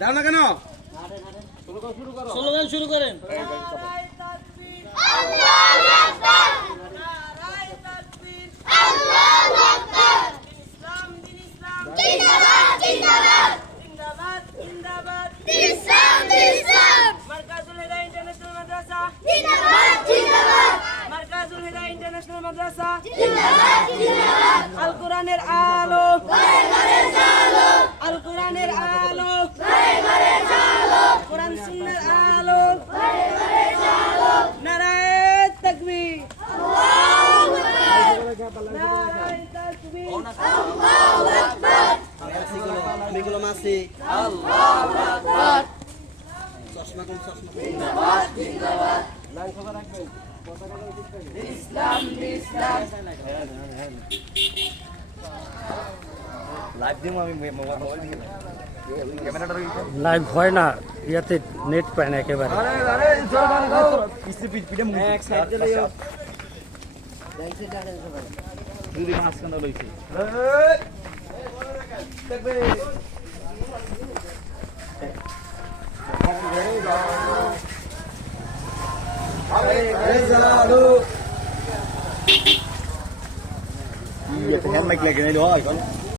দাও না কেন? স্লোগান শুরু করেন। ইন্টারন্যাশনাল মাদ্রাসা আল কোরআনের আলো, আল কোরআনের আলো, কোরআন সুন্নাহর আলো, নারায়ে তাকবীর, নারায়ে তাকবীর, আল্লাহু আকবার, এগুলো মাসি আল্লাহু আকবার, চশমা কোন চশমা জিন্দাবাদ জিন্দাবাদ, লাইন খবর রাখবেন, ইসলাম ইসলাম, লাইভ দিমু আমি মোবাইল দিয়ে ক্যামেরাটা রইছে লাইভ হয় না, ইয়াতে নেট পায় না একেবারে। আরে চল বানাও পিছে মুখ এক সাইড দিলে দুই মাস কেন লইছে দেখবে আরে জালালু ইয়ে ফ্যান মাইক লাগে নাই হয়